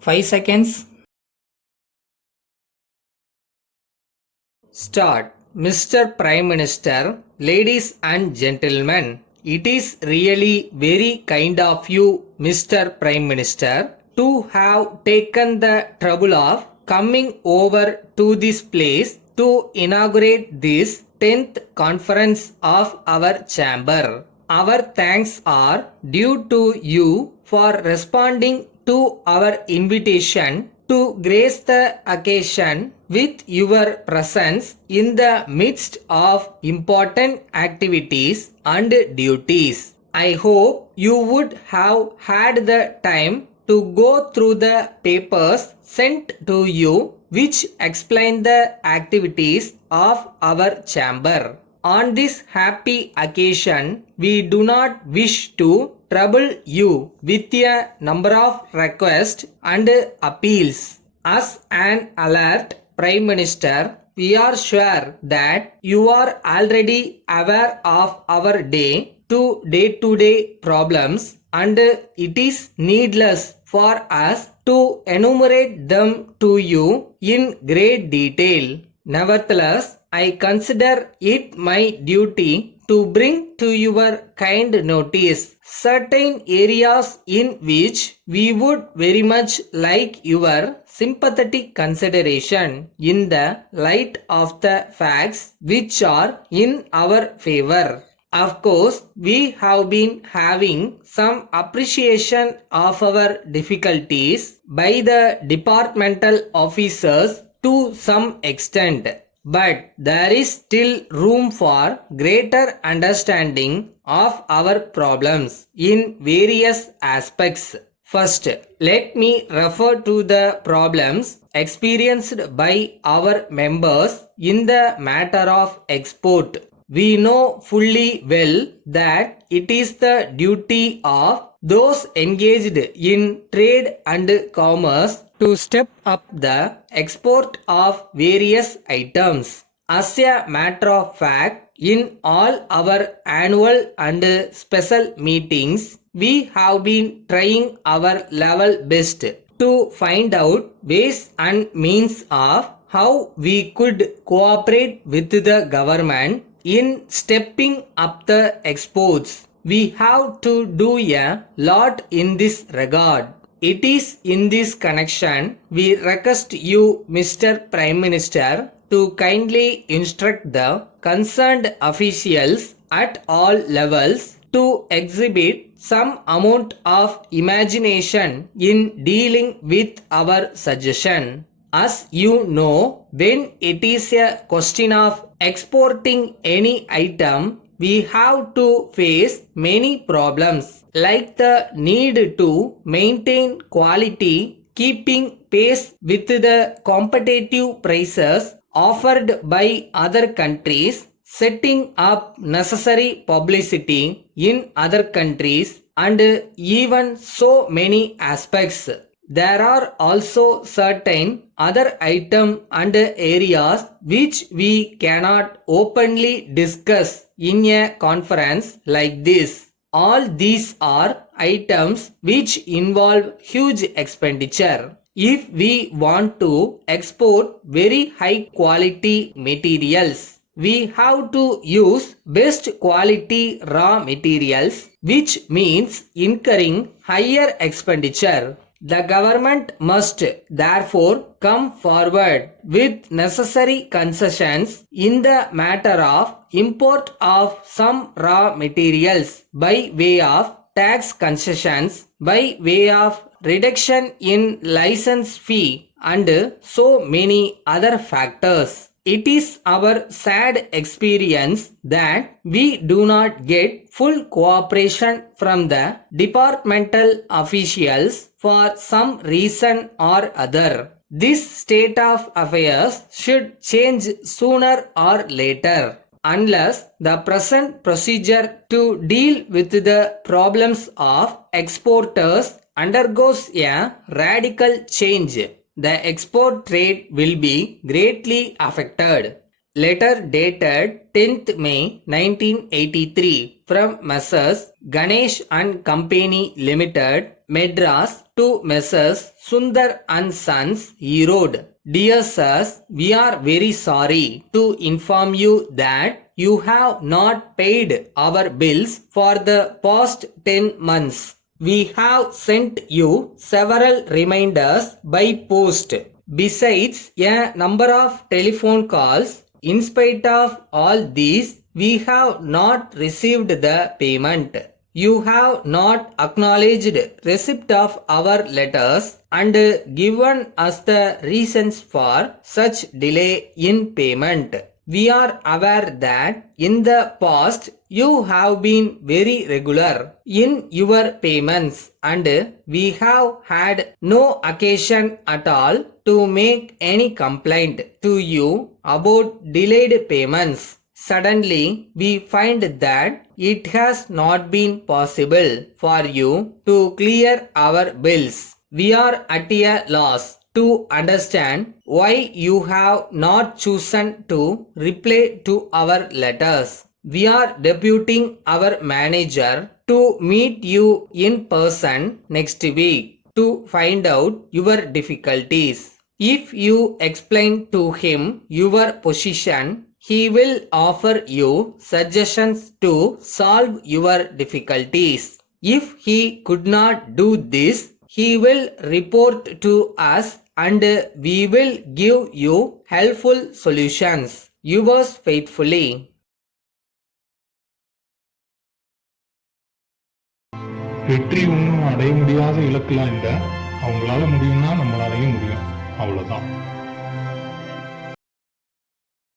5 seconds. Start. Mr. Prime Minister, ladies and gentlemen, it is really very kind of you, Mr. Prime Minister, to have taken the trouble of coming over to this place to inaugurate this 10th conference of our chamber. Our thanks are due to you for responding to our invitation to grace the occasion with your presence in the midst of important activities and duties. I hope you would have had the time to go through the papers sent to you which explain the activities of our chamber. On this happy occasion, we do not wish to trouble you with a number of requests and appeals. As an alert Prime Minister, we are sure that you are already aware of our day-to-day problems, and it is needless for us to enumerate them to you in great detail. Nevertheless, I consider it my duty to bring to your kind notice certain areas in which we would very much like your sympathetic consideration in the light of the facts which are in our favor. Of course, we have been having some appreciation of our difficulties by the departmental officers to some extent, but there is still room for greater understanding of our problems in various aspects. First, let me refer to the problems experienced by our members in the matter of export. We know fully well that it is the duty of those engaged in trade and commerce to step up the export of various items. As a matter of fact, in all our annual and special meetings, we have been trying our level best to find out ways and means of how we could cooperate with the government in stepping up the exports. We have to do a lot in this regard. It is in this connection we request you, Mr. Prime Minister, to kindly instruct the concerned officials at all levels to exhibit some amount of imagination in dealing with our suggestion. As you know, when it is a question of exporting any item, we have to face many problems like the need to maintain quality, keeping pace with the competitive prices offered by other countries, setting up necessary publicity in other countries, and even so many aspects. There are also certain other items and areas which we cannot openly discuss in a conference like this. All these are items which involve huge expenditure. If we want to export very high quality materials, we have to use best quality raw materials, which means incurring higher expenditure. The government must therefore come forward with necessary concessions in the matter of import of some raw materials by way of tax concessions, by way of reduction in license fee, and so many other factors. It is our sad experience that we do not get full cooperation from the departmental officials for some reason or other. This state of affairs should change sooner or later. Unless the present procedure to deal with the problems of exporters undergoes a radical change, the export trade will be greatly affected. Letter dated 10th May 1983 from Messrs. Ganesh and Company Limited, Madras to Messrs. Sundar and Sons, Erode. Dear sirs, we are very sorry to inform you that you have not paid our bills for the past 10 months. We have sent you several reminders by post. Besides a number of telephone calls, in spite of all these, we have not received the payment. You have not acknowledged receipt of our letters and given us the reasons for such delay in payment. We are aware that in the past you have been very regular in your payments and we have had no occasion at all to make any complaint to you about delayed payments. Suddenly, we find that it has not been possible for you to clear our bills. We are at a loss to understand why you have not chosen to reply to our letters. We are deputing our manager to meet you in person next week to find out your difficulties. If you explain to him your position, he will offer you suggestions to solve your difficulties. If he could not do this, he will report to us and we will give you helpful solutions. Yours faithfully. வெற்றி ஒன்றும் அடைய முடியாத இலக்குலாம் இல்லை. அவங்களால முடியும்னா நம்மளாலையும் முடியும். அவ்வளோதான்.